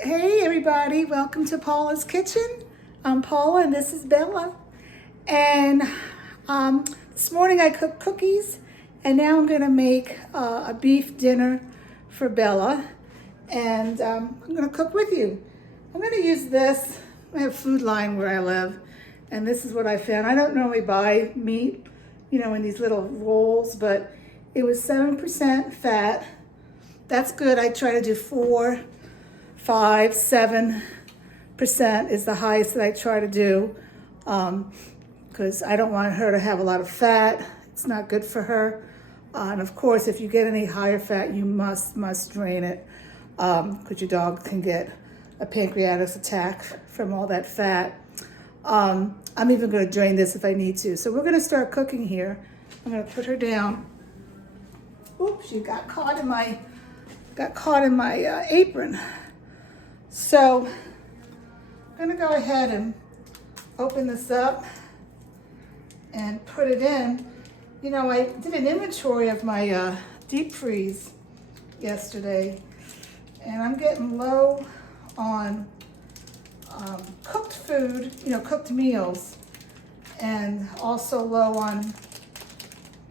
Hey everybody, welcome to Paula's Kitchen. I'm Paula and this is Bella. And this morning I cooked cookies and now I'm gonna make a beef dinner for Bella. And I'm gonna cook with you. I'm gonna use this, I have Food Line where I live, and this is what I found. I don't normally buy meat, in these little rolls, but it was 7% fat. That's good. I try to do 4, 5, 7% is the highest that I try to do because I don't want her to have a lot of fat. It's not good for her. And of course, if you get any higher fat, you must drain it because your dog can get a pancreatic attack from all that fat. I'm even going to drain this if I need to. So we're going to start cooking here. I'm going to put her down. Oops, she got caught in my apron. So I'm going to go ahead and open this up and put it in. I did an inventory of my deep freeze yesterday, and I'm getting low on cooked food, cooked meals, and also low on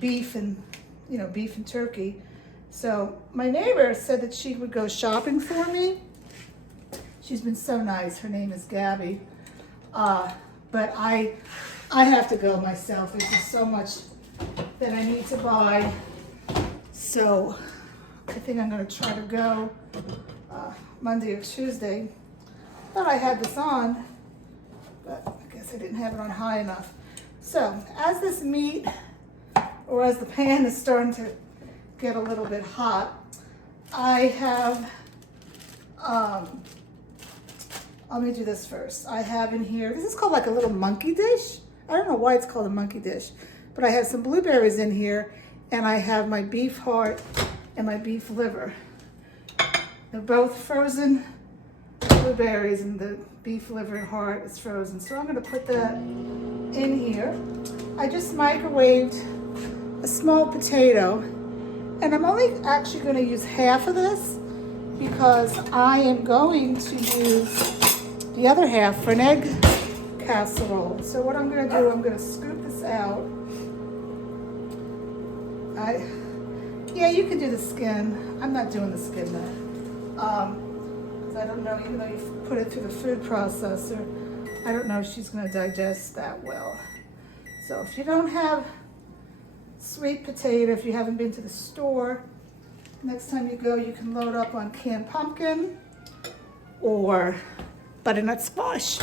beef and turkey. So my neighbor said that she would go shopping for me. She's been so nice. Her name is Gabby. But I have to go myself. There's just so much that I need to buy. So I think I'm going to try to go Monday or Tuesday. Thought I had this on, but I guess I didn't have it on high enough. So as this meat, or as the pan is starting to get a little bit hot, I have, let me do this first. I have in here, this is called like a little monkey dish. I don't know why it's called a monkey dish, but I have some blueberries in here, and I have my beef heart and my beef liver. They're both frozen blueberries, and the beef liver and heart is frozen. So I'm gonna put that in here. I just microwaved a small potato, and I'm only actually gonna use half of this because I am going to use the other half for an egg casserole. So what I'm gonna do, I'm gonna scoop this out. Yeah, you can do the skin. I'm not doing the skin though. Because I don't know, even though you put it through the food processor, I don't know if she's gonna digest that well. So if you don't have sweet potato, if you haven't been to the store, next time you go, you can load up on canned pumpkin or butternut squash.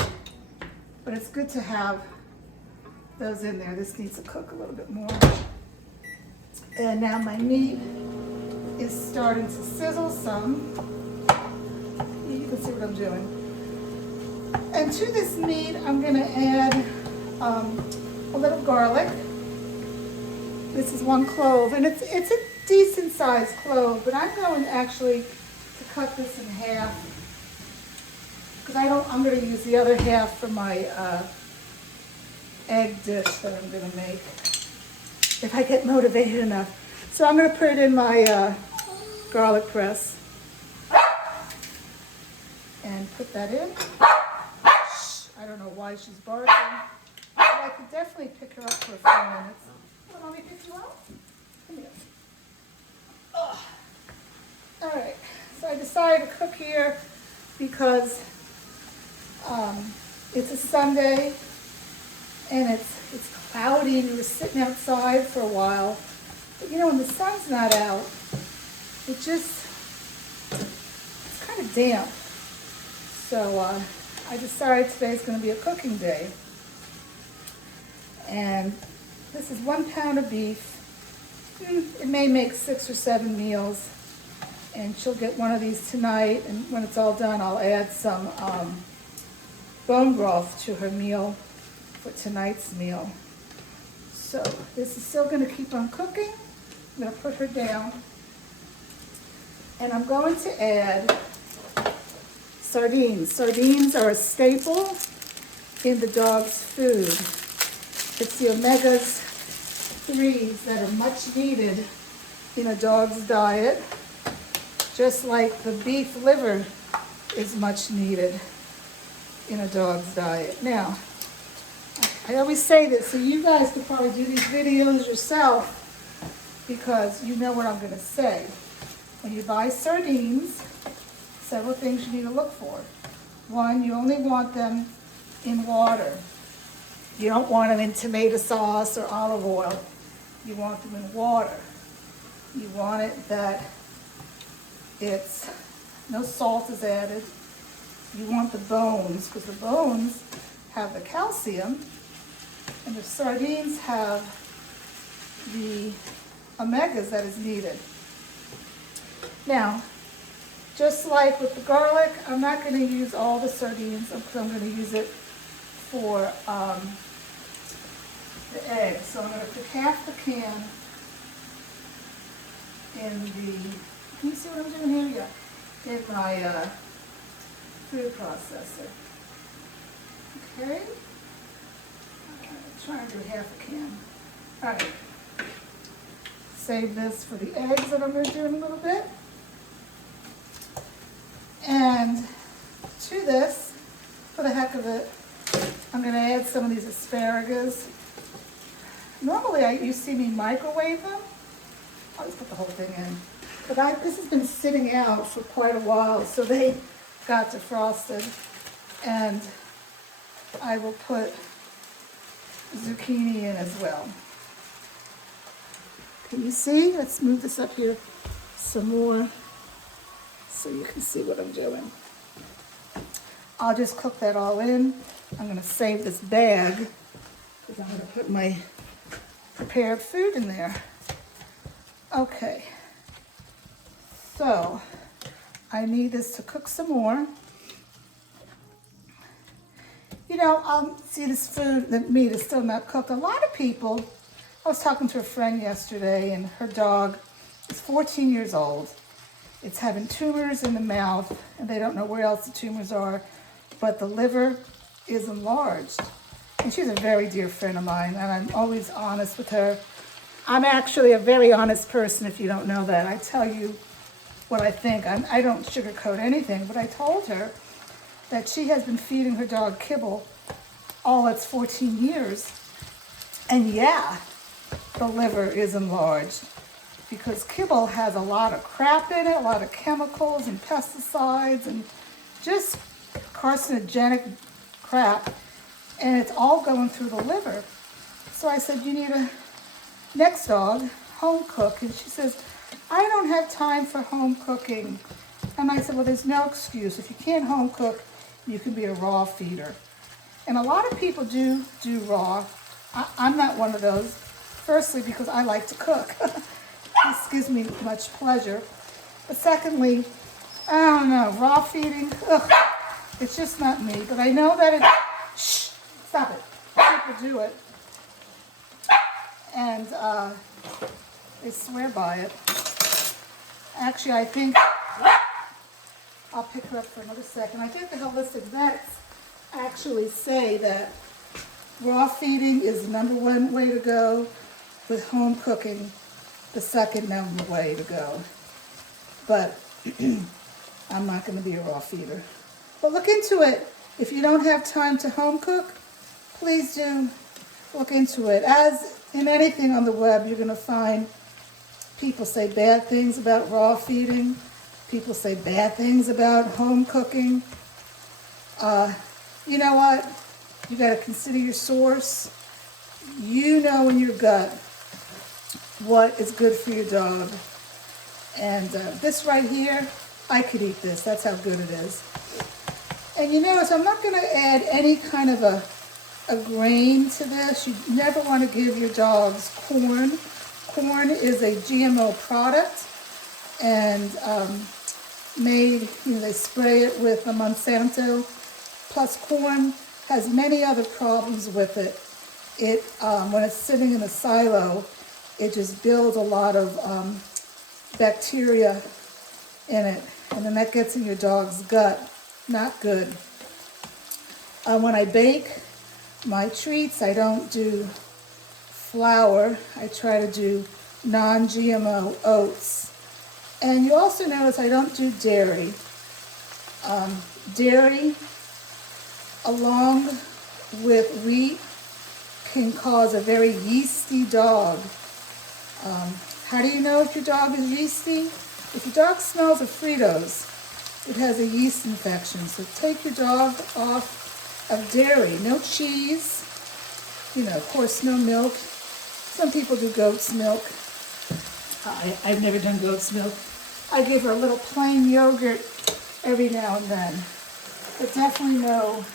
But it's good to have those in there. This needs to cook a little bit more. And now my meat is starting to sizzle some. You can see what I'm doing. And to this meat, I'm gonna add a little garlic. This is 1 clove, and it's a decent sized clove, but I'm going actually to cut this in half because I'm going to use the other half for my egg dish that I'm going to make if I get motivated enough. So I'm going to put it in my garlic press and put that in. I don't know why she's barking, but I could definitely pick her up for a few minutes. Let me pick you up. Come here. Oh. All right, so I decided to cook here because it's a Sunday and it's cloudy and we were sitting outside for a while. But when the sun's not out, it's kind of damp. So I decided today's going to be a cooking day. And this is 1 pound of beef. It may make 6 or 7 meals, and she'll get one of these tonight, and when it's all done, I'll add some bone broth to her meal for tonight's meal. So this is still going to keep on cooking. I'm going to put her down, and I'm going to add sardines. Sardines are a staple in the dog's food. It's the omega-3s that are much needed in a dog's diet, just like the beef liver is much needed in a dog's diet. Now, I always say this, so you guys could probably do these videos yourself because you know what I'm going to say. When you buy sardines, several things you need to look for. One, you only want them in water. You don't want them in tomato sauce or olive oil. You want them in water. You want it that it's, no salt is added. You want the bones, because the bones have the calcium, and the sardines have the omegas that is needed. Now, just like with the garlic, I'm not going to use all the sardines because I'm going to use it for the eggs. So I'm going to put half the can in the, can you see what I'm doing here? Yeah, in my food processor. Okay. I'm trying to do half a can. All right. Save this for the eggs that I'm going to do in a little bit. And to this, for the heck of it, I'm going to add some of these asparagus. Normally, you see me microwave them. I'll just put the whole thing in. But this has been sitting out for quite a while, so they got defrosted. And I will put zucchini in as well. Can you see? Let's move this up here some more so you can see what I'm doing. I'll just cook that all in. I'm going to save this bag because I'm going to put my prepared food in there. Okay. So I need this to cook some more. You know, see this food, the meat is still not cooked. A lot of people, I was talking to a friend yesterday and her dog is 14 years old. It's having tumors in the mouth and they don't know where else the tumors are, but the liver is enlarged. And she's a very dear friend of mine and I'm always honest with her. I'm actually a very honest person if you don't know that. I tell you what I think. I don't sugarcoat anything, but I told her that she has been feeding her dog Kibble all its 14 years. And yeah, the liver is enlarged because Kibble has a lot of crap in it, a lot of chemicals and pesticides and just carcinogenic crap, and it's all going through the liver. So I said, you need a next dog, home cook. And she says, I don't have time for home cooking. And I said, well, there's no excuse. If you can't home cook, you can be a raw feeder. And a lot of people do raw. I'm not one of those. Firstly, because I like to cook. This gives me much pleasure. But secondly, I don't know, raw feeding, ugh, it's just not me. But I know that shh, stop it. People do it. And they swear by it. Actually, I think, I'll pick her up for another second. I think the holistic vets actually say that raw feeding is the number one way to go, with home cooking the second number way to go. But I'm not going to be a raw feeder. But look into it. If you don't have time to home cook, please do look into it. As in anything on the web, you're going to find people say bad things about raw feeding. People say bad things about home cooking. You know what? You got to consider your source. You know in your gut what is good for your dog. And this right here, I could eat this. That's how good it is. And you notice I'm not going to add any kind of a grain to this. You never want to give your dogs corn. Corn is a GMO product and made, they spray it with a Monsanto. Plus corn has many other problems with it. It when it's sitting in a silo, it just builds a lot of bacteria in it. And then that gets in your dog's gut. Not good. When I bake my treats, I don't do flour. I try to do non-GMO oats. And you also notice I don't do dairy. Dairy along with wheat can cause a very yeasty dog. How do you know if your dog is yeasty? If your dog smells of Fritos, it has a yeast infection. So take your dog off of dairy. No cheese, of course, no milk. Some people do goat's milk. I've never done goat's milk. I give her a little plain yogurt every now and then. But definitely no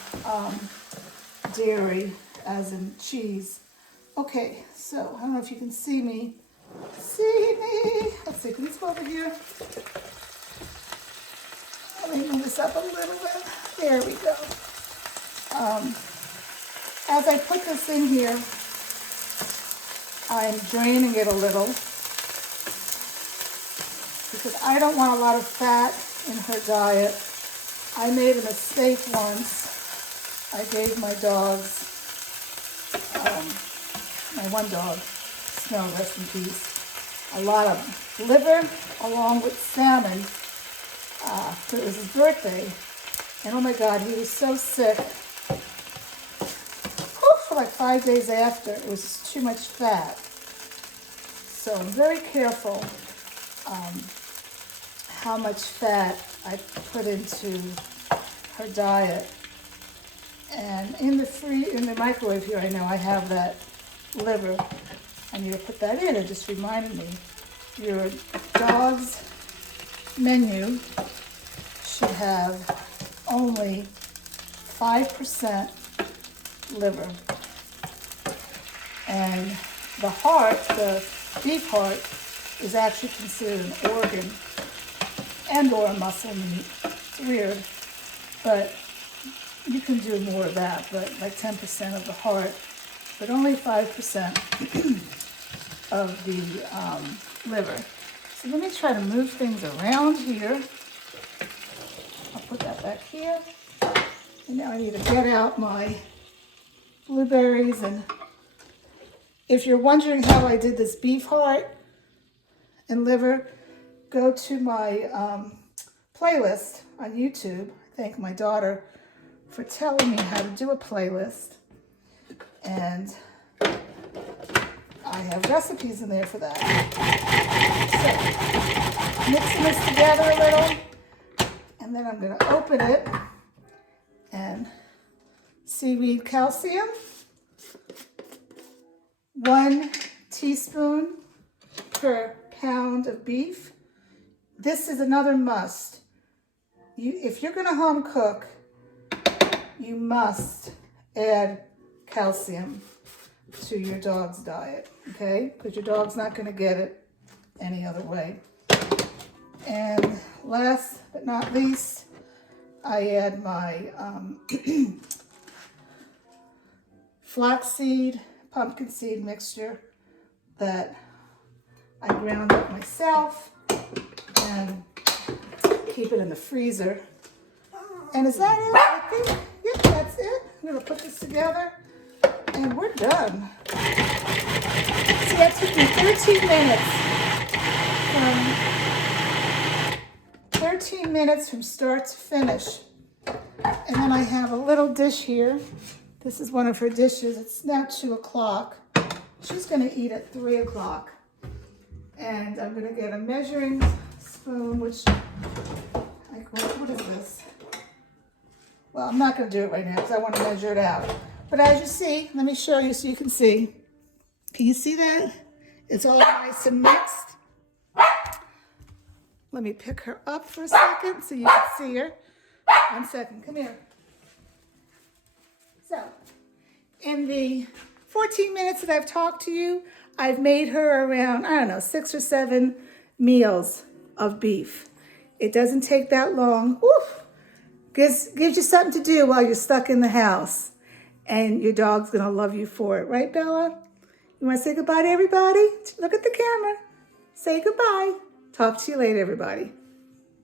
dairy, as in cheese. Okay, so I don't know if you can see me. Let's see, can this go over here? Let me move this up a little bit. There we go. As I put this in here, I'm draining it a little because I don't want a lot of fat in her diet. I made a mistake once. I gave my dogs, my one dog, Snow, rest in peace, a lot of liver along with salmon. It was his birthday, and oh my God, he was so sick. For like 5 days after, it was just too much fat. So I'm very careful how much fat I put into her diet. And in the microwave here, I know I have that liver. I need to put that in. It just reminded me. Your dog's menu should have only 5% liver. And the heart, the beef heart, is actually considered an organ and or a muscle meat. It's weird, but you can do more of that, but like 10% of the heart, but only 5% of the liver. So let me try to move things around here. I'll put that back here. And now I need to get out my blueberries. And if you're wondering how I did this beef heart and liver, go to my playlist on YouTube. Thank my daughter for telling me how to do a playlist. And I have recipes in there for that. So, mixing this together a little, and then I'm going to open it. And seaweed calcium, 1 teaspoon per pound of beef. This is another must. If you're going to home cook, you must add calcium to your dog's diet, okay? Because your dog's not going to get it any other way. And last but not least, I add my flaxseed, pumpkin seed mixture that I ground up myself and keep it in the freezer. And is that it? I think, yep, that's it. I'm going to put this together and we're done. See, that took me 13 minutes from start to finish. And then I have a little dish here. This is one of her dishes. It's now 2 o'clock. She's going to eat at 3 o'clock. And I'm going to get a measuring spoon, which, like, what is this? Well, I'm not going to do it right now because I want to measure it out. But as you see, let me show you so you can see. Can you see that? It's all nice and mixed. Let me pick her up for a second so you can see her. 1 second, come here. So, in the 14 minutes that I've talked to you, I've made her around, 6 or 7 meals of beef. It doesn't take that long. Woof. Gives you something to do while you're stuck in the house. And your dog's going to love you for it. Right, Bella? You want to say goodbye to everybody? Look at the camera. Say goodbye. Talk to you later, everybody.